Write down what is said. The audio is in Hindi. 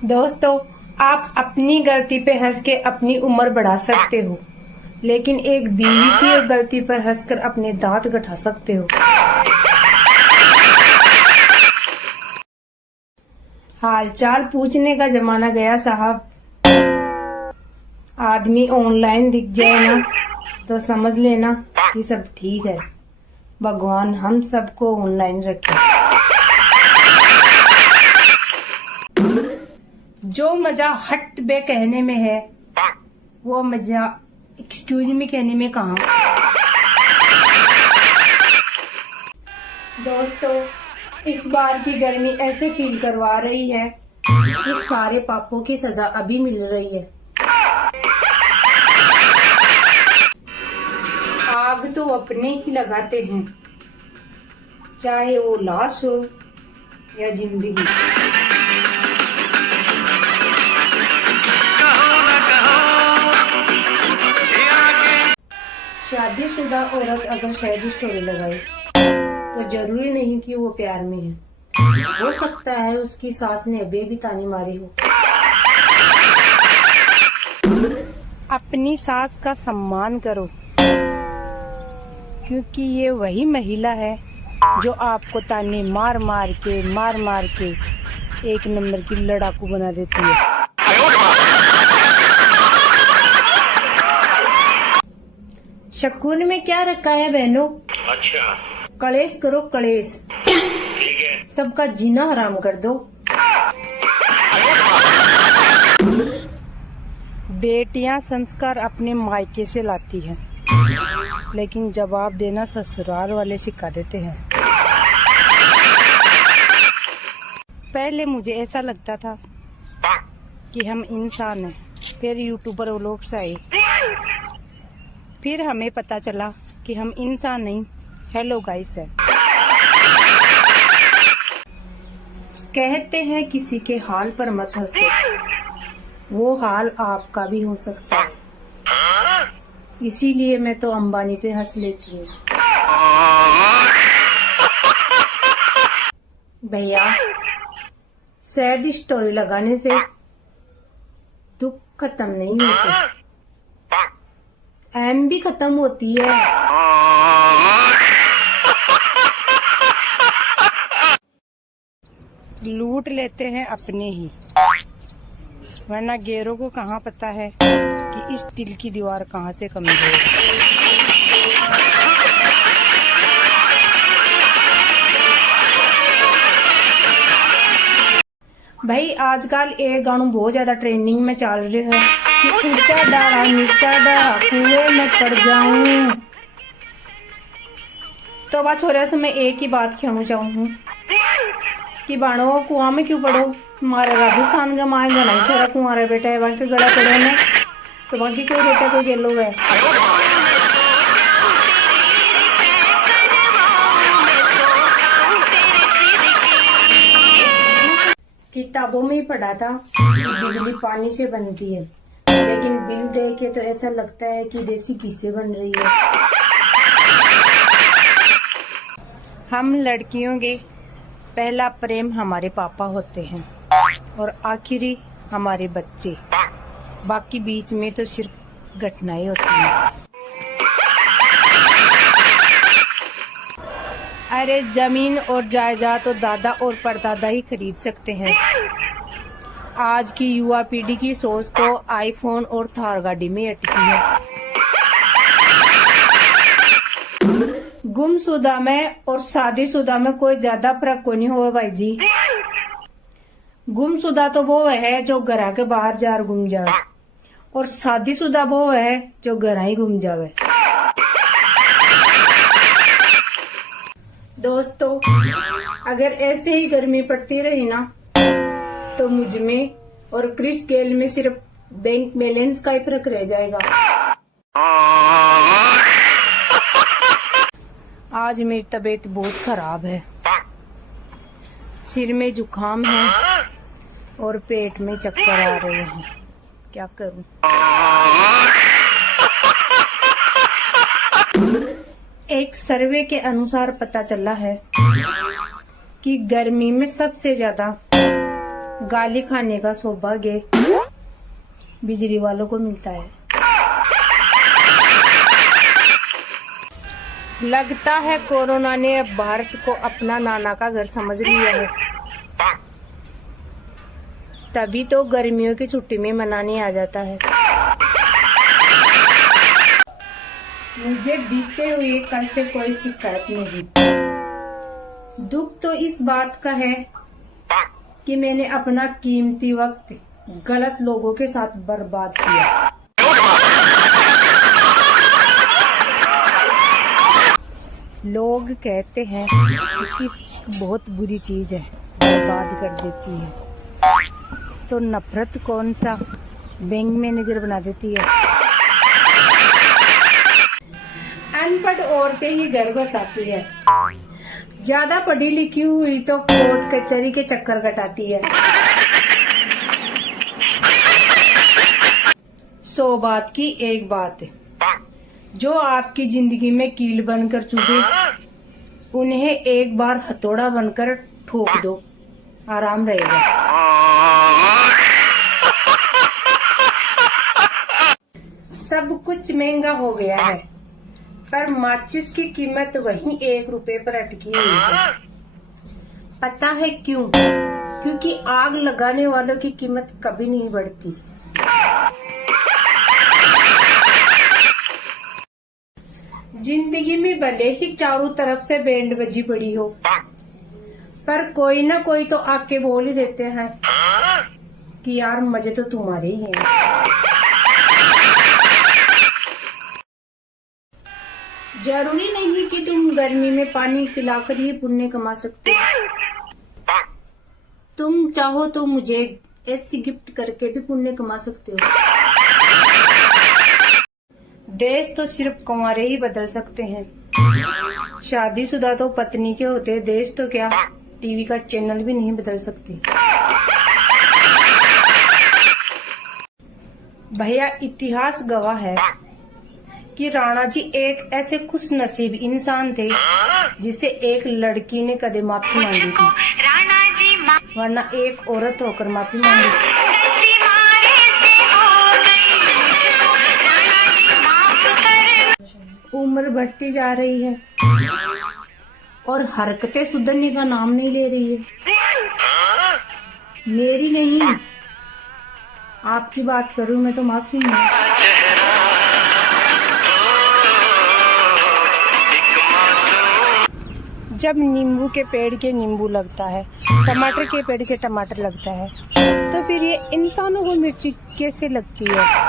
दोस्तों, आप अपनी गलती पे हंस के अपनी उम्र बढ़ा सकते हो, लेकिन एक बीवी की गलती पर हंसकर अपने दांत घटा सकते हो। हालचाल पूछने का जमाना गया साहब। आदमी ऑनलाइन दिख जाए ना तो समझ लेना कि सब ठीक है। भगवान हम सबको ऑनलाइन रखे। जो मजा हट बे कहने में है, वो मजा एक्सक्यूज मी कहने में कहाँ। दोस्तों, इस बार की गर्मी ऐसे फील करवा रही है कि सारे पापों की सजा अभी मिल रही है। आग तो अपने ही लगाते हैं, चाहे वो लाश हो या जिंदगी। शादीशुदा औरत अगर शादी स्टोरी लगाए तो जरूरी नहीं कि वो प्यार में है। हो सकता है उसकी सास ने अभी भी तानी मारी हो। अपनी सास का सम्मान करो, क्योंकि ये वही महिला है जो आपको ताने मार मार के एक नंबर की लड़ाकू बना देती है। शकुन में क्या रखा है बहनों? अच्छा, कलेश करो कलेश, ठीक है। सबका जीना हराम कर दो। बेटियां संस्कार अपने मायके से लाती हैं, लेकिन जवाब देना ससुराल वाले सिखा देते हैं। पहले मुझे ऐसा लगता था कि हम इंसान हैं, फिर यूट्यूबर व्लॉग से आए, फिर हमें पता चला कि हम इंसान नहीं हेलो गाइस है। कहते हैं किसी के हाल पर मत हंसो, वो हाल आपका भी हो सकता है। इसीलिए मैं तो अंबानी पे हंस लेती हूँ। भैया, सैड स्टोरी लगाने से दुख खत्म नहीं होते, एम भी खत्म होती है। लूट लेते हैं अपने ही, वरना गैरों को कहाँ पता है कि इस दिल की दीवार कहाँ से कमजोर है। भाई, आजकल एक गाना बहुत ज्यादा ट्रेंडिंग में चल रहा है कि ऊंचा डाला नीचा डाला कुएं में पड़ जाऊं। तो बात छोरे से मैं एक ही बात कहना चाहूँ कि बाणो कुआं में क्यों पड़ो। हमारे राजस्थान का माए घना छोरा कुंवारा बेटा है, वहां के गड़ा पड़े ने तो वहां की कोई बेटा कोई गेलो है। किताबों में ही पढ़ा था कि बिजली पानी से बनती है, लेकिन बिल देख के तो ऐसा लगता है कि देसी घी से बन रही है। हम लड़कियों के पहला प्रेम हमारे पापा होते हैं और आखिरी हमारे बच्चे, बाकी बीच में तो सिर्फ घटनाएं होती हैं। अरे जमीन और जायदाद तो दादा और परदादा ही खरीद सकते हैं। आज की युवा पीढ़ी की सोच तो आईफोन और थार गाड़ी में अटकी है। गुमशुदा में और शादीशुदा में कोई ज्यादा फर्क को नहीं हुआ भाई जी। गुमशुदा तो वो है जो घर के बाहर जार घूम जाए, और शादीशुदा वो है जो घर ही घूम जावे। दोस्तों, अगर ऐसे ही गर्मी पड़ती रही ना तो मुझ में और क्रिस गेल में सिर्फ बैंक बैलेंस का ही फर्क रह जाएगा। आज मेरी तबीयत बहुत खराब है, सिर में जुकाम है और पेट में चक्कर आ रहे हैं, क्या करूं। एक सर्वे के अनुसार पता चला है कि गर्मी में सबसे ज्यादा गाली खाने का सौभाग्य बिजली वालों को मिलता है। लगता है कोरोना ने अब भारत को अपना नाना का घर समझ लिया है, तभी तो गर्मियों की छुट्टी में मनाने आ जाता है। मुझे बीते हुए कल से कोई शिकायत नहीं। दुख तो इस बात का है कि मैंने अपना कीमती वक्त गलत लोगों के साथ बर्बाद किया। लोग कहते हैं कि इश्क बहुत बुरी चीज है, बर्बाद कर देती है, तो नफरत कौन सा बैंक मैनेजर बना देती है। अनपढ़ औरतें ही घर बसाती है, ज्यादा पढ़ी लिखी हुई तो कोर्ट कचहरी के चक्कर कटाती है। 100 बात की एक बात, जो आपकी जिंदगी में कील बनकर चुभे उन्हें एक बार हथौड़ा बनकर ठोक दो, आराम रहेगा। सब कुछ महंगा हो गया है, पर माचिस की कीमत वहीं 1 रुपए पर अटकी हुई है। पता है क्यों? क्योंकि आग लगाने वालों की कीमत कभी नहीं बढ़ती। जिंदगी में भले ही चारों तरफ से बैंड बजी पड़ी हो, पर कोई ना कोई तो आके बोल ही देते हैं कि यार मजे तो तुम्हारे ही हैं। जरूरी नहीं कि तुम गर्मी में पानी पिलाकर ही पुण्य कमा सकते हो। तुम चाहो तो मुझे ऐसी गिफ्ट करके भी पुण्य कमा सकते हो। देश तो सिर्फ कुंवारे ही बदल सकते हैं, शादीशुदा तो पत्नी के होते, देश तो क्या टीवी का चैनल भी नहीं बदल सकते। भैया इतिहास गवाह है कि राणा जी एक ऐसे खुश नसीब इंसान थे जिसे एक लड़की ने कदे माफी मांगी थी, वरना एक औरत होकर माफी मांगी। उम्र बढ़ती जा रही है और हरकतें सुधरने का नाम नहीं ले रही है। मेरी नहीं, आपकी बात करूं मैं तो मासूम हूँ। जब नींबू के पेड़ के नींबू लगता है, टमाटर के पेड़ के टमाटर लगता है, तो फिर ये इंसानों को मिर्ची कैसे लगती है?